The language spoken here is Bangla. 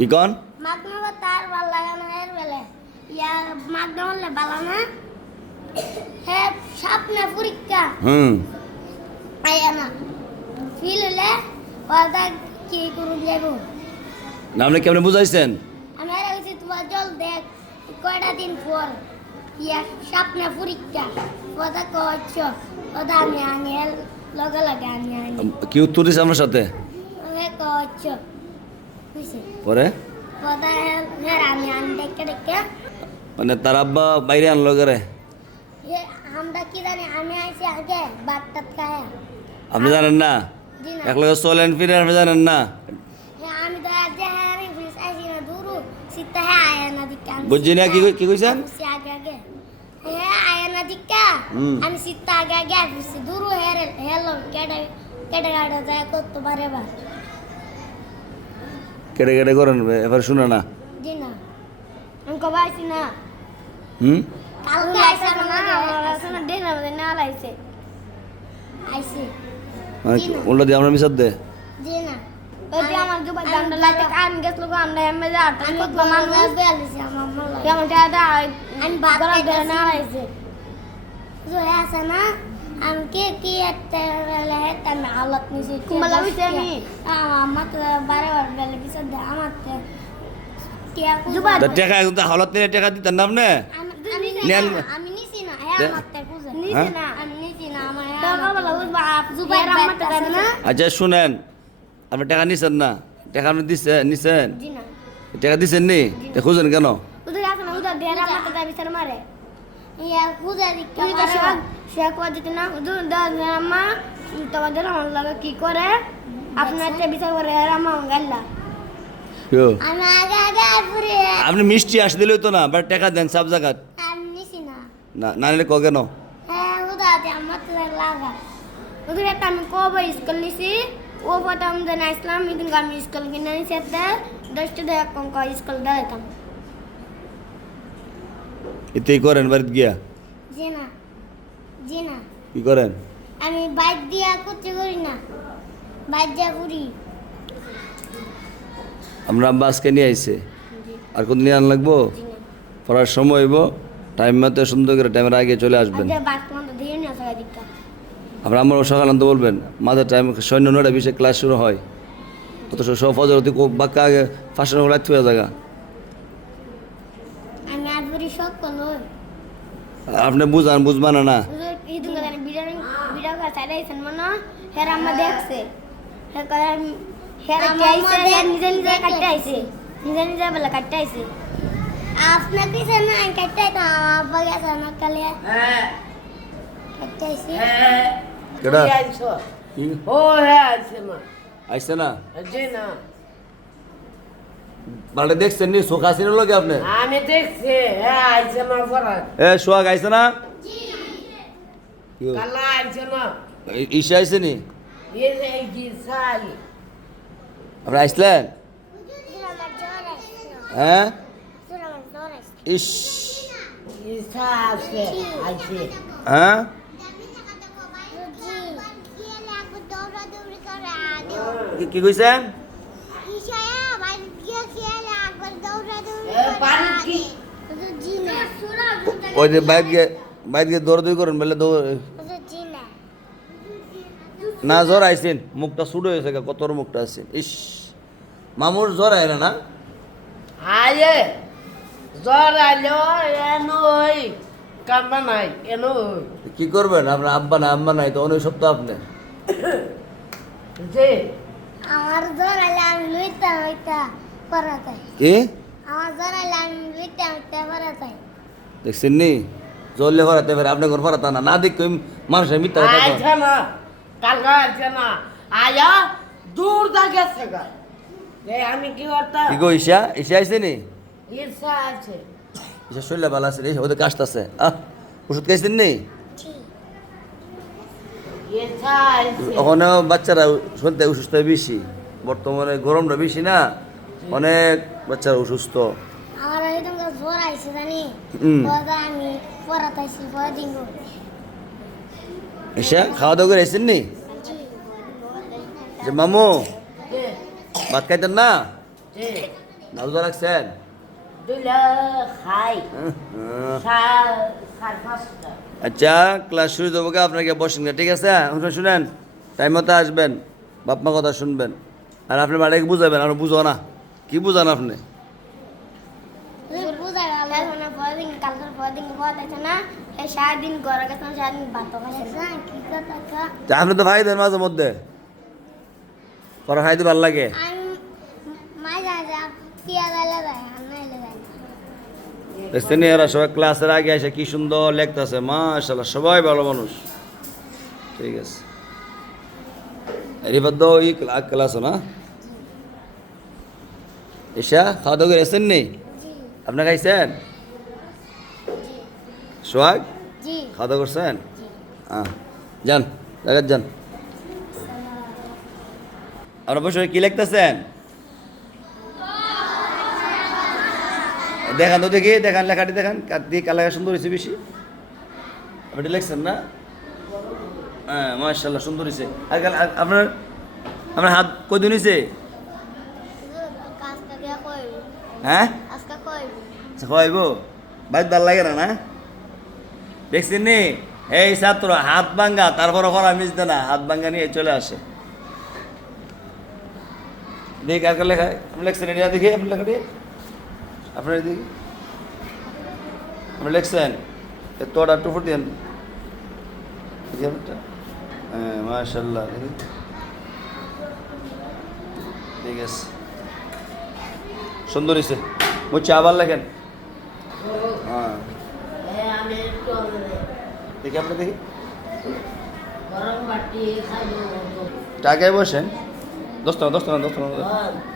কি কন? তার ভালো লাগে এর বেলে। ইয়া মাগনা হলে ভালো না। হে স্বপ্নে পরীক্ষা। হুম। আয়া না। ফিল হলে ওটা কি করুন যাব না আপনি কেমনে বুঝাইছেন? আমি আর হচ্ছে তোমার জল দেখ কয়টা দিন পর ইয়া স্বপ্নে পরীক্ষা? ওটা কচ্ছ ওটা আমি আনি লগে লগে আনি কি উত্তর দিছে আমার সাথে? কচ্ছ পরে? মানে তার আব্বা বাইরে আনলো করে আমরা কি জানি আমি আইছি আগে টাত খায়া আপনি জানেন না? এক লগে চলেন ফিরে আপনি জানেন না? হ্যাঁ দূরু। বুঝছি না কি কি কইছেন। আমি সিতা আগে আগে। বুঝছি হেরে হেলো কেডে কেডে গাড়ি যায় করতে পারে বা কেটে কেটে করেন এবার শুনে না। হুম? আমার মানে দিয়ে মিশাত দে। আমি বেলা হেতে আমি হালত নিছি আমি। আমার তো বারে বার বেলা আমার তো টিয়া কুজা- জুবা তা টাকা কিন্তু হালত নিয়ে টাকা দিতেন না আপনি? আমি- নিছি না, আমি নিছি না হ্যাঁ আমার তো কুজা। নিছি না। আমি নিছি না আমার জুবাই রাম্মা বাইতে না। আচ্ছা শুনেন। আপনি টাকা নিছেন না? টাকা আপনি নিছেন? জি না। টাকা দিচ্ছেন নি? তা খুঁজেন কেন? উদর আছে না উদর দিয়ে রাম্মা তো বিচার মারে। ইয়া কুজা দিকে তুই তো শেখ ওয়াজিতে না উদর দা রাম্মা তোমাদের আমার লাগে কি করে? আপনার তে বিচার করে রাম্মা গাল্লা আপনি মিষ্টি আসে দিলেও তো না বাট টাকা দেন সব জায়গা না। না নিলে ক কেন? হ্যাঁ উদর একটা আমি কবে স্কুল নিছি ও প্রথম দিন আসলাম ইদিন আমি স্কুল কিনে নিছি একটা দশটা দেখ কম স্কুল দিতাম এতেই করেন বাড়িতে গিয়া? জি না। জি না। কি করেন? আমি বাইক দিয়া করতে করি না বাইক দিয়া করি আমরা আব্বা আজকে নিয়ে আইছে। আর কোন নিয়ে আন লাগবো? পড়ার সময় হইব। টাইম মতো সুন্দর করে টাইমের আগে চলে আসবেন। আসা দিকা আমরা সকাল আনতে বলবেন মাঝে টাইম সৈন্য নটা বিশে ক্লাস শুরু হয়। কত সব ফজর অতি বাক্কা আগে ফাঁসের লাইট হয়ে জায়গা আপনি বুঝান বুঝবান না ভিডিও করে আইছেন মনে হের আম্মা দেখছে। হে করে হের কে আইছে হের নিজে নিজে কাটতে আইছে। নিজে নিজে বলে কাটতে আইছে। আপনার কিছু না কাটতে তো আব্বা গেছে না কালে। কাটতেছি কেডা? আইছো? ও হ্যাঁ আছে মা। আইসে না? জি না। বাড়ি দেখছেন নি? আপনি? আমি দেখছি হ্যাঁ আইছে পড়া। এ সোহাগ আইসে না? কালা আইছে না ঈশা আইসে নি এই যে এই কি সাই আপনি আইসলেন আমার জ্বর আসছিল হ্যাঁ ইস হ্যাঁ কি- কি কইছেন এ পানি কি ওই যে বাইক গিয়ে বাইক গিয়ে দৌড়াদৌড়ি করেন বলে দৌড় না জ্বর আইসেন মুখটা শুরু হয়েছে গা, কত মুখটা আছেন ইস মামুর জ্বর আয় না? আয়ে জ্বর আইলো এনো ওই কামবা নাই এনো কি করবেন? আপনার আব্বা না আম্মা নাই তো অনেক সপ্তাহ আপনি। যে আমার জ্বর আলে আমি লইতে হইতা পড়াতাই কি? আমার জ্বর আলে আমি লইতে হইতা পড়াতাই দেখছেন নি? জ্বরলে ফরাতে পারে আপনি ঘর ফরাতা না। না দেখ মানুষের মিথ্যা কথা আইছে না কালকা আইছে না আয়া দূর দা গেছে গা। আমি কি করতাম? কি গো ঈশা? ঈশা আইসে নি? ইসা আছে। ঈশা শরীরে ভালো আছে ঈশা ওদের কাজটা আছে আহ ওষুধ খাইছেন নি? ওখানে বাচ্চারা শুনতে অসুস্থ বেশি। বর্তমানে গরমটা বেশি না অনেক বাচ্চারা অসুস্থ। জানি? আমি পড়াতাইছি দিন খাওয়া দাওয়া করে আইসেন নি? যে মামু ভাত খাইতেন না? রাখছেন? আচ্ছা ক্লাস শুরু দেবো কা আপনাকে বসেন গা, ঠিক আছে? শুনে শুনেন টাইম মতো আসবেন বাপ মা কথা শুনবেন। আর আপনি বাড়িকে বুঝাবেন আর বুঝো না। কি বুঝান আপনি বুঝা গেল এখন পরের দিন কালকের পরের দিন পর আছে না এই সারাদিন ঘরে গেছিলাম সারাদিন ভাত খাইছে না কি কথা কা তা আপনি তো ভাই দেন মাঝে মধ্যে। পরে খাইতে ভালো লাগে। দেখছেন এরা সবাই ক্লাসের আগে এসে কি সুন্দর লেখতেছে মাশাল্লাহ সবাই ভালো মানুষ। ঠিক আছে। ক্লাস না? এসা খাওয়া দাওয়া করে এসেন নেই আপনি খাইছেন? সোহাগ? খাওয়া দাওয়া করছেন? হ্যাঁ যান জায়গার যান। আপনার বসে কি লিখতেছেন? দেখান তো দেখি দেখান লেখাটি দেখান। দিয়ে লেখা সুন্দর হয়েছে বেশি? আপনি লিখছেন না? হ্যাঁ মার্শাল্লাহ সুন্দর হয়েছে। আর কাল- আর আপনার আপনার হাত কদিন হয়েছে? হ্যাঁ? কইব বাইর ভালো লাগে না না? দেখছেন? নি এই ছাত্র, হাত ভাঙ্গা, তারপরে করা মিশতে না হাত ভাঙ্গা নিয়ে চলে আসে। দেখি কার লেখা, আপনি লেখছেন এটা দেখি, আপনি লেখাটি আপনার দেখি। আপনি লেখছেন? তোটা একটু ফুটিয়েন দেখি হ্যাঁ মাশাল্লাহ দেখি। ঠিক আছে। সুন্দর হয়েছে বুঝছি আবার লেখেন হ্যাঁ এ আমি একটু দেখি আপনি দেখি। টাকায় বসেন। দশ টাকা দশ টাকা দশ টাকা।